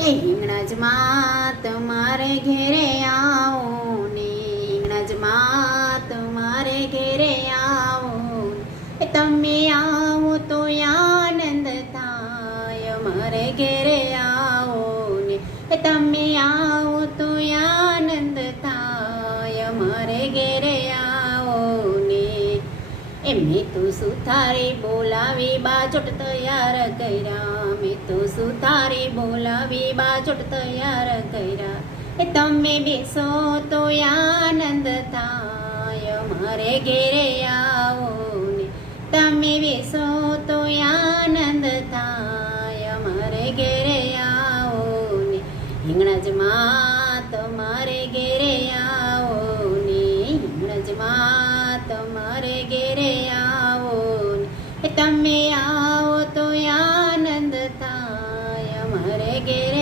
એ હિંગળાજમાં તમારે ઘેરે આવો ને હિંગળાજમાં તમારે ઘેરે આવો એ તમે આવો તો આનંદ થાય અમારે ઘેરે આવો ને એ તમે આવો તો આનંદ થાય અમારે ઘેરે આવો ને મેં તો સુથારી બોલાવી બાજોટ તૈયાર કર્યા મેં તો સુથારી બોલાવી બાજોટ તૈયાર કર્યા એ તમે બેસો તો આનંદ થાય અમારે ઘેરે આવો ને તમે બેસો તો આનંદ થાય અમારે ઘેરે આવો ને હિંગળાજમાં તમારે ઘેરે આવો ને હિંગળાજમાં તમારે ઘેરે આવો ને તમે આવો તો આનંદ થાય અમારે ઘેરે